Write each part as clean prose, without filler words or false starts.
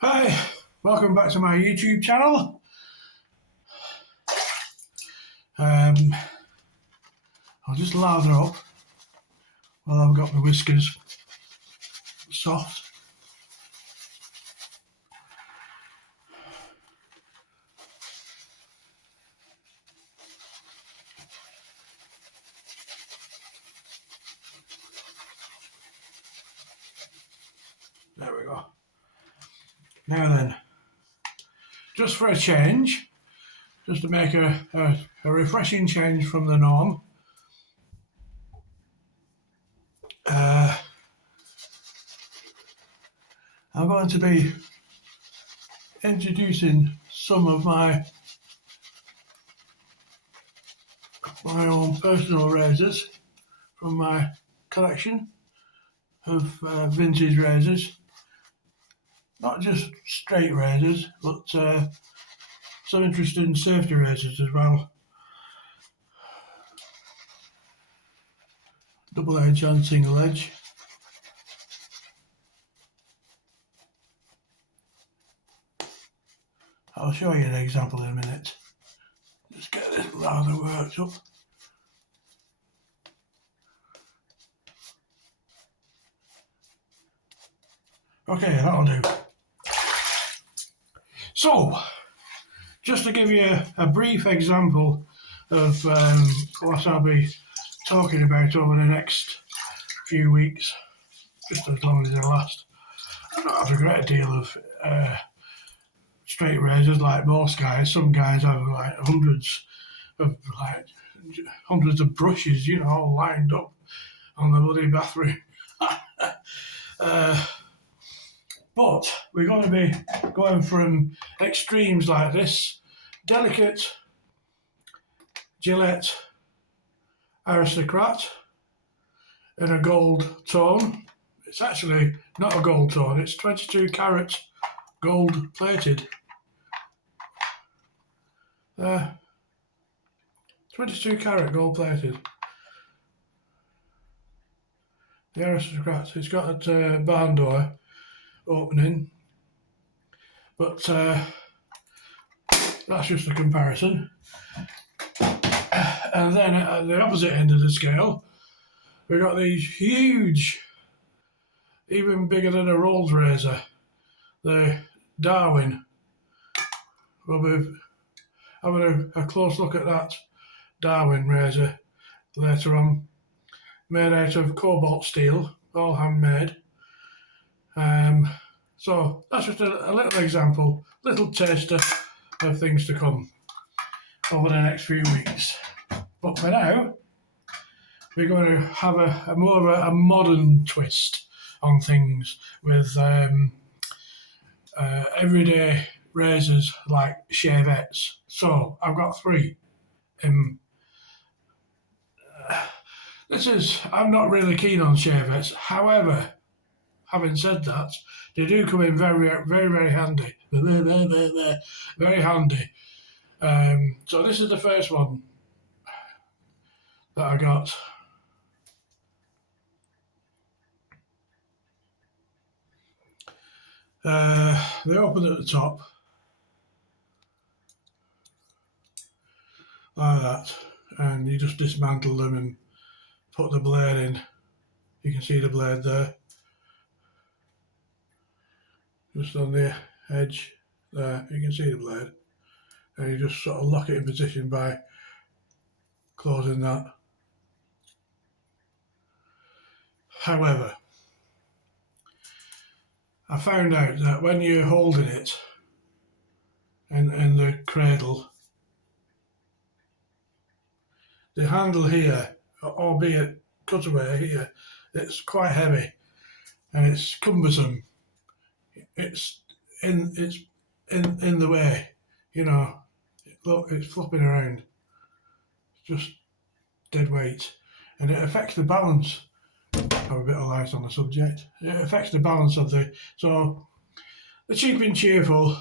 Hi, welcome back to my YouTube channel. I'll just lather up while I've got my whiskers soft. There we go. Now then, just for a change, just to make a refreshing change from the norm, I'm going to be introducing some of my own personal razors from my collection of vintage razors. Not just straight razors, but some interesting safety razors as well. Double edge and single edge. I'll show you an example in a minute. Just get this lather worked up. Okay, that'll do. So, just to give you a brief example of what I'll be talking about over the next few weeks, just as long as they last. I don't have a great deal of straight razors like most guys. Some guys have like hundreds of brushes, you know, all lined up on the bloody bathroom. But we're going to be going from extremes like this: delicate Gillette Aristocrat in a gold tone. It's actually not a gold tone, it's 22 carat gold plated. 22 carat gold plated. The Aristocrat, it's got a barn door opening, but that's just a comparison. And then at the opposite end of the scale, we've got these huge, even bigger than a Rolls razor, the Darwin. We'll be having a close look at that Darwin razor later on, made out of cobalt steel, all handmade. So that's just a little example, little taster of things to come over the next few weeks. But for now, we're going to have a more of a modern twist on things with everyday razors like Shavettes. So I've got three. I'm not really keen on Shavettes. However, having said that, they do come in very, very, very handy. Very handy. So this is the first one that I got. They open at the top like that, and you just dismantle them and put the blade in. You can see the blade there, just on the edge there. You can see the blade, and you just sort of lock it in position by closing that. However, I found out that when you're holding it in the cradle, the handle here, albeit cutaway here, it's quite heavy and it's cumbersome. It's in the way, you know. Look, it's flopping around. It's just dead weight, and it affects the balance. Have a bit of light on the subject. It affects the balance of the. So the cheap and cheerful,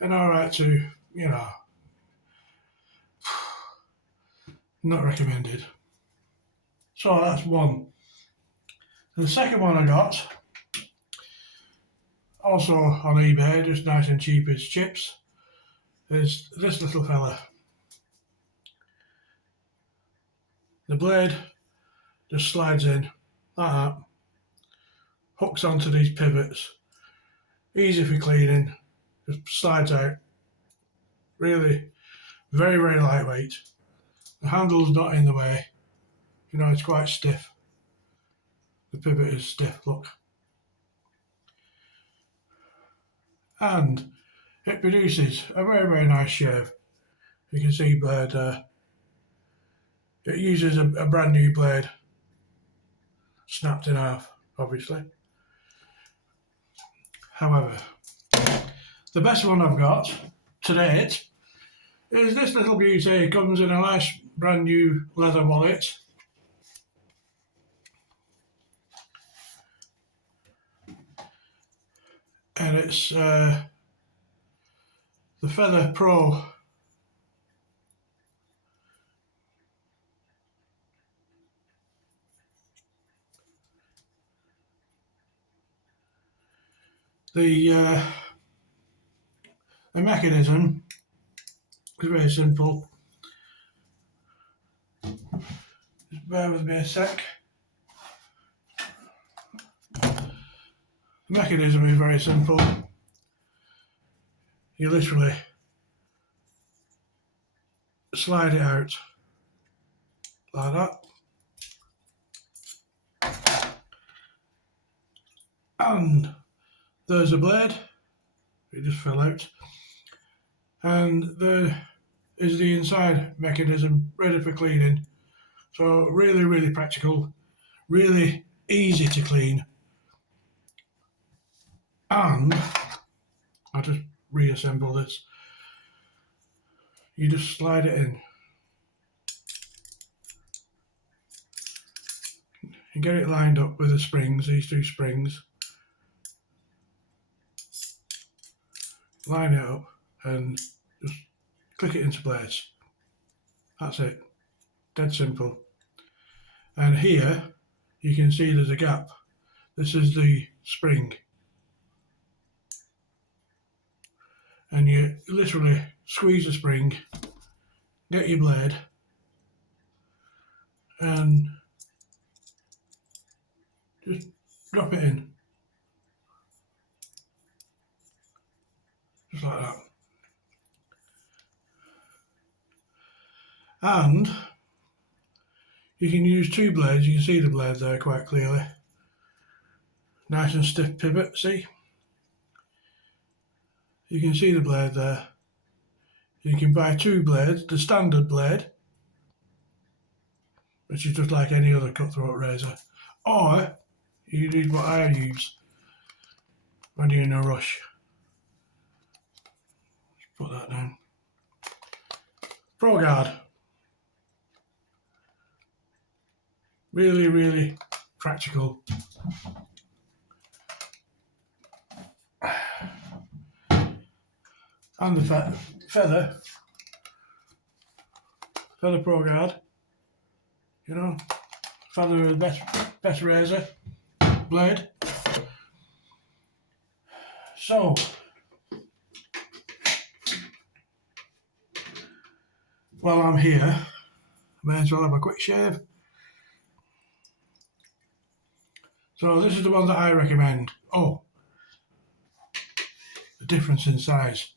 and all right to, you know, not recommended. So that's one. And the second one I got Also on eBay, just nice and cheap as chips, is this little fella. The blade just slides in like that, hooks onto these pivots, easy for cleaning, just slides out. Really very, very lightweight. The handle's not in the way, you know, it's quite stiff. The pivot is stiff, look. And it produces a very, very nice shave. You can see blade there. It uses a brand new blade, snapped in half, obviously. However, the best one I've got to date is this little beauty. It comes in a nice brand new leather wallet. And it's the Feather Pro. The mechanism is very simple. Just bear with me a sec. The mechanism is very simple. You literally slide it out like that. And there's a blade. It just fell out. And there is the inside mechanism ready for cleaning. So really, really practical, really easy to clean. And I'll just reassemble this. You just slide it in. You get it lined up with the springs, these two springs. Line it up and just click it into place. That's it. Dead simple. And here you can see there's a gap. This is the spring. And you literally squeeze the spring, get your blade, and just drop it in. Just like that. And you can use two blades. You can see the blade there quite clearly. Nice and stiff pivot, see? You can see the blade there. You can buy two blades, the standard blade, which is just like any other cutthroat razor, or you need what I use when you're in a rush. Just put that down. Pro Guard. Really, really practical. And the Feather Pro Guard, you know, Feather is best razor blade. So, while I'm here, I may as well have a quick shave. So this is the one that I recommend. Oh, the difference in size.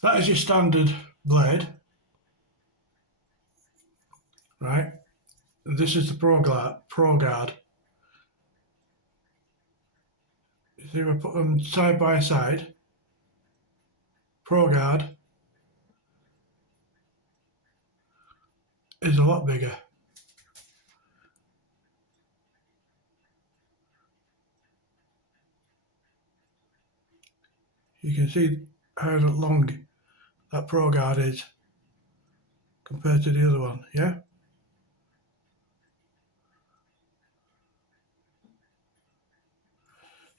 That is your standard blade, right? And this is the Pro Guard. You see, we put them side by side. Pro Guard is a lot bigger. You can see how long that Pro Guard is compared to the other one, yeah?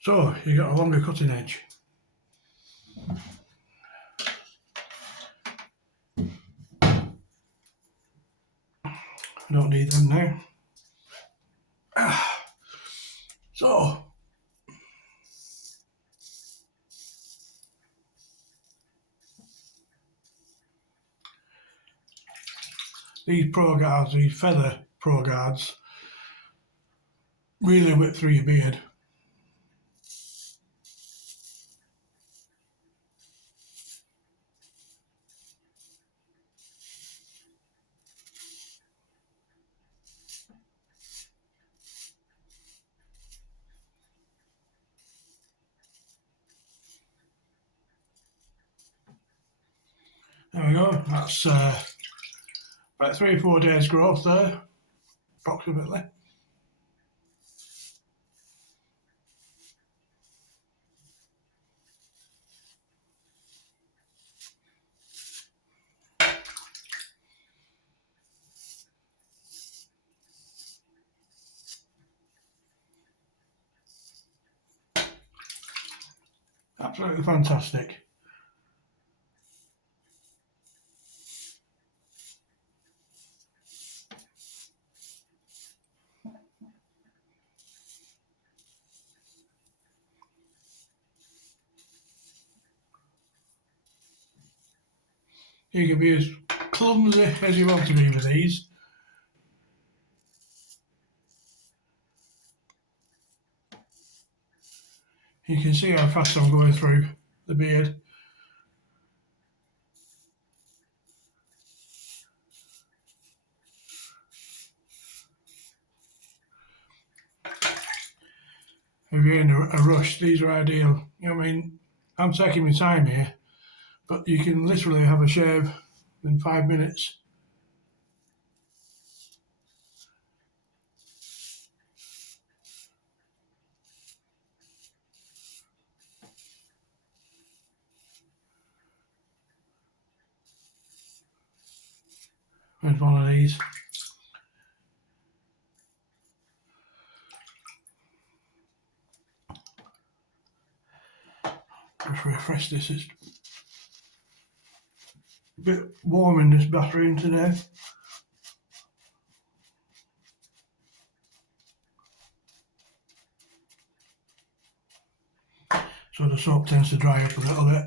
So, you got a longer cutting edge. I don't need them now. So, these Pro Guards, these feather Pro Guards, really whip through your beard. There we go. That's about 3 or 4 days growth there, approximately. Absolutely fantastic. You can be as clumsy as you want to be with these. You can see how fast I'm going through the beard. If you're in a rush, these are ideal. You know what I mean? I'm taking my time here, but you can literally have a shave in 5 minutes. With one of these. Just refresh this. It's a bit warm in this bathroom today. So the soap tends to dry up a little bit.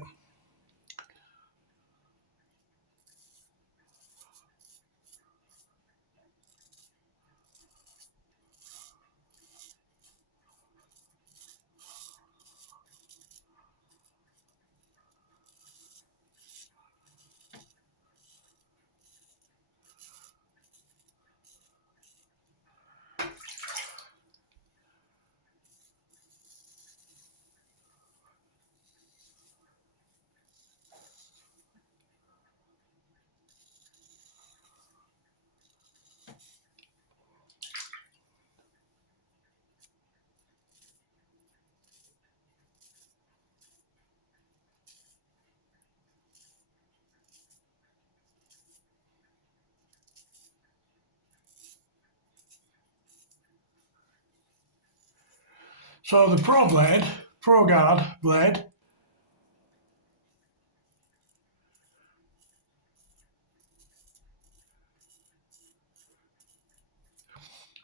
So the Pro Guard blade,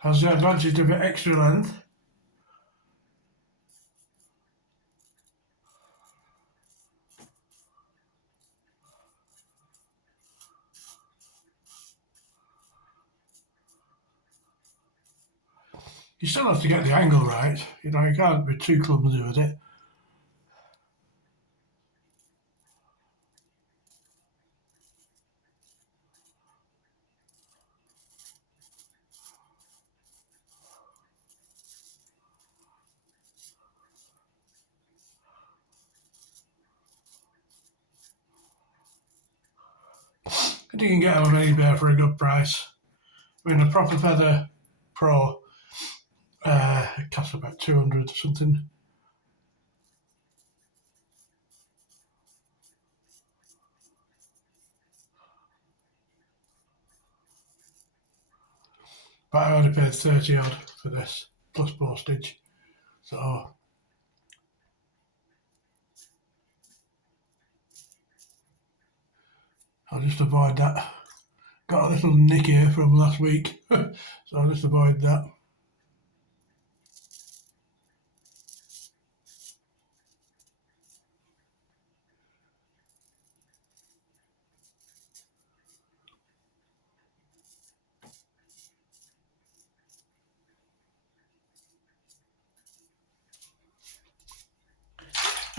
has the advantage of extra length. You still have to get the angle right. You know, you can't be too clumsy with it. And you can get them on eBay for a good price. I mean, a proper feather Pro it costs about 200 or something. But I only paid 30 odd for this, plus postage. So I'll just avoid that. Got a little nick here from last week, so I'll just avoid that.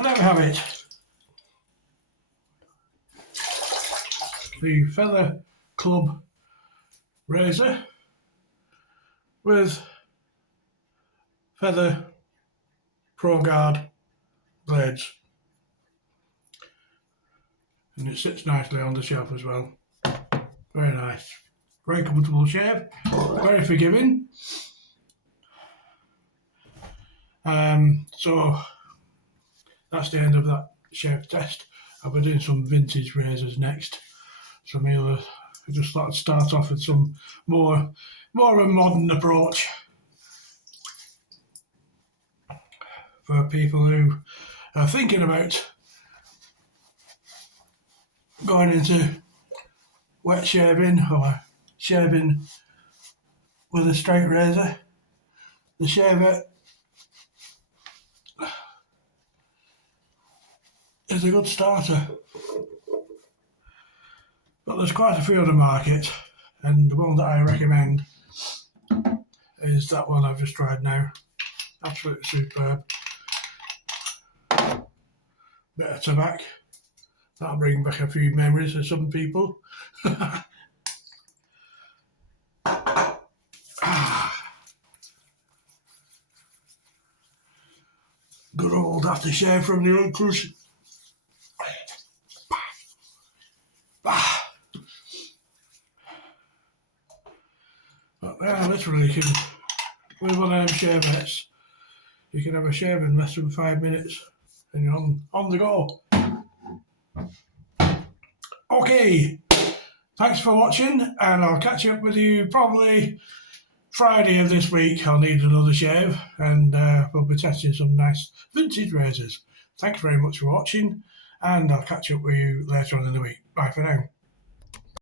And there we have it. The Feather Club razor with Feather Pro Guard blades. And it sits nicely on the shelf as well. Very nice. Very comfortable shave. Very forgiving. So that's the end of that shave test. I'll be doing some vintage razors next. I just thought I'd start off with some more of a modern approach for people who are thinking about going into wet shaving or shaving with a straight razor. The Shavette is a good starter, but there's quite a few on the market, and the one that I recommend is that one I've just tried now. Absolutely superb. Bit of tobacco. That'll bring back a few memories of some people. Good old aftershave from the uncles. But yeah, literally, with one of them shavettes, you can have a shave in less than 5 minutes and you're on the go. Okay, thanks for watching, and I'll catch up with you probably Friday of this week. I'll need another shave, and we'll be testing some nice vintage razors. Thanks very much for watching, and I'll catch up with you later on in the week. Bye for now.